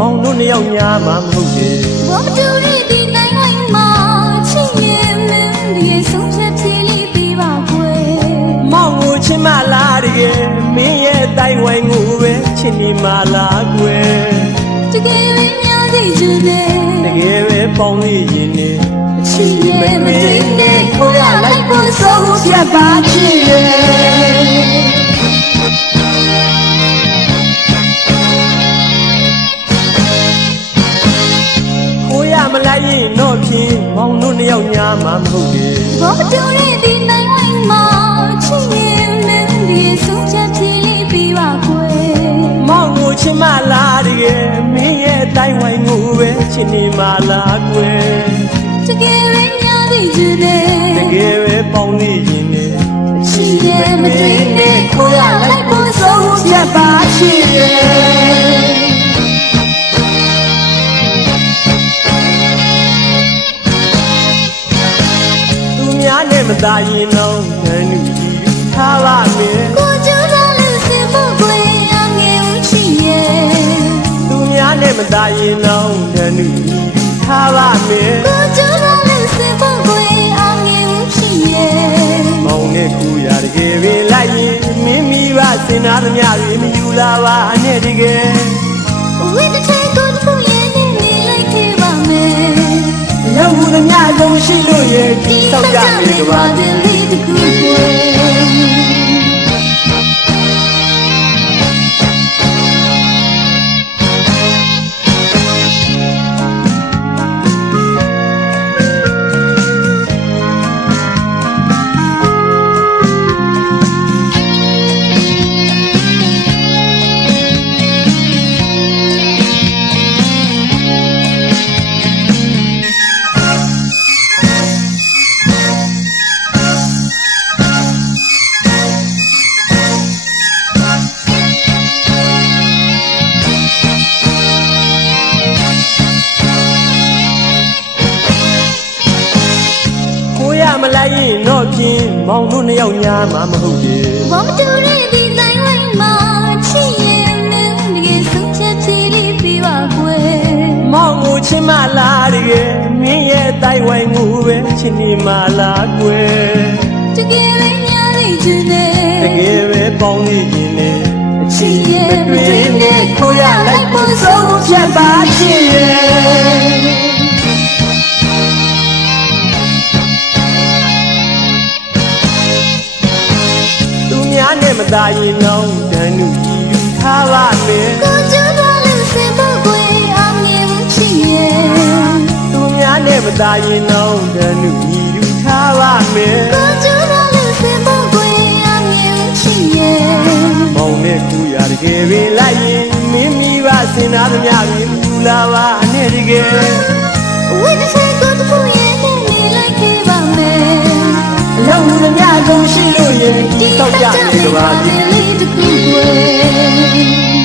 ယောက်များမှမဟုတ်သေး我们တူရဒီနိုင်ဝိုင်းမှာချစ်ရင်မင်းဒီဆုံးဖြတ်ဖြေလေးပေးပါကွယ်မောင်ကိုချစ်မလားတကယ်မင်းရဲ့တိုင်ဝိုင်းကိုပဲချစ်နေမလားကွယ်တကယ်ပဲများသိချင်တယ်တကယ်ပဲပေါင်းနေရင်နဲ့ချစ်ရင်မတွေ့နဲ့ကိုရလိုက်ဖို့ဆုံးဖြတ်ပါချစ်ရဲ့ မောင်တို့နှစ်ယောက်များမှမဟုတ်သေး我们တူရဒီနိုင်ဝိုင်းမှာချစ်ရင်မင်းဒီဆုံးဖြတ်ဖြေလေးပေးပါကွယ်မောင်ကိုချစ်မလားတကယ်မင်းရဲ့တိုင်ဝိုင်းကိုပဲချစ်နေမလားကွယ်တကယ်ပဲများသိချင်တယ်တကယ်ပဲပေါင်းနေရင်နဲ့ချစ်ရင်မတွေ့နဲ့ကိုရလိုက်ဖို့ဆုံးဖြတ်ပါချစ်ရဲ့ များနဲ့မသားရင်တော့ငန်းလူကြီးထားပါမယ်ကိုကျူလာလို့စင်ဖို့ကိုရငယ်ဦးချစ်ရဲ့သူများနဲ့မသားရင်တော့ငန်းလူကြီးထားပါမယ်ကိုကျူလာလို့စင်ဖို့ကိုရငယ်ဦးချစ်ရဲ့မောင်နဲ့ကူရတကယ်ပဲလိုက်ရင်မင်းမိဘစင်သားသမျှတွေမယူလာပါနဲ့တကယ်ဝိတ္တထဲကိုတစ်ခုရဲ့နေနေလိုက်ခဲ့ပါမယ်လောက်ဘူးသမျှလုံးရှိလို့ရဲ့ဒီဒီဆောက်ကြ ကြနေ မလိုက်ရင်တော့ဖြင်းမောင်တို့နှစ်ယောက်များမှမဟုတ်သေး我们တူရဒီနိုင်ဝိုင်းမှာချစ်ရင်မင်းဒီဆုံးဖြတ်ဖြေလေးပေးပါကွယ်မောင်ကိုချစ်မလားတကယ်မင်းရဲ့တိုင်ဝိုင်းကိုပဲချစ်နေမလားကွယ်တကယ်ပဲများသိချင်တယ်တကယ်ပဲပေါင်းနေရင်နဲ့အချချစ်စ်ရဲ့မမတွေ့တွေ့နဲ့နဲ့ကိုကိုရရလိုလိုက်က်ဖို့ဖို့ဆုံးဆုံးဖြဖြတ်တ်ပါပါချချစ်စ်ရဲ့ရဲ့ များနဲ့မသားရင်တော့တန်လူကြီးယူထားပါမယ်ကိုကျူလာလို့စင်ဖို့ကိုအောင်မြင်ချစ်ရဲ့သူများနဲ့မသားရင်တော့တန်လူကြီးယူထားပါမယ်ကိုကျူလာလို့စင်ဖို့ကိုအောင်မြင်ချစ်ရဲ့မောင်နဲ့ကူရတကယ်ပဲလိုက်ရင်မင်းမိဘစင်သားသမျှကြီးလူလာပါနဲ့တကယ်ဝိတ္တထဲကို ကုန်ရှိလို့ရင်ဒီဒီဆောက်ကြကြနေနေကြပါပါသည်သေးလေးတစ်ခုကို